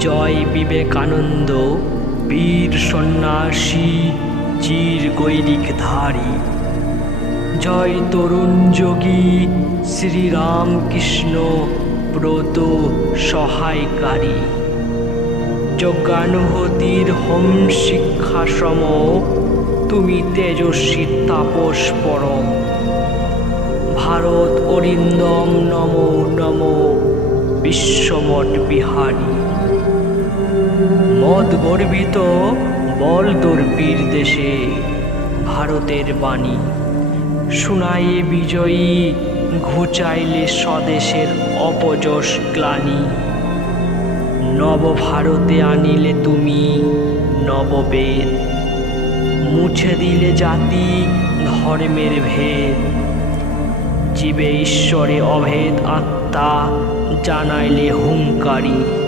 জয় বিবেকানন্দ, বীর সন্ন্যাসী, চির গৈরিক ধারী। জয় তরুণ যোগী, শ্রীরামকৃষ্ণ ব্রত সহায়কারী। যজ্ঞানুভূতির হোম শিক্ষাশ্রম, তুমি তেজস্বী তাপস পরম। ভারত অরিন্দম নমো নমো বিশ্বমঠ বিহারী। মদ গর্বিত, বল দর্পীর দেশে, ভারতের বাণী। শুনাইয়ে বিজয়ী, ঘুচাইলে স্বদেশের অপযশ গ্লানি। নবভারতে আনিলে তুমি নববেদ। মুছে দিলে জাতি ধর্মের ভেদ। জীবে ঈশ্বরে অভেদ আত্মা, জানাইলে হুঙ্কারী।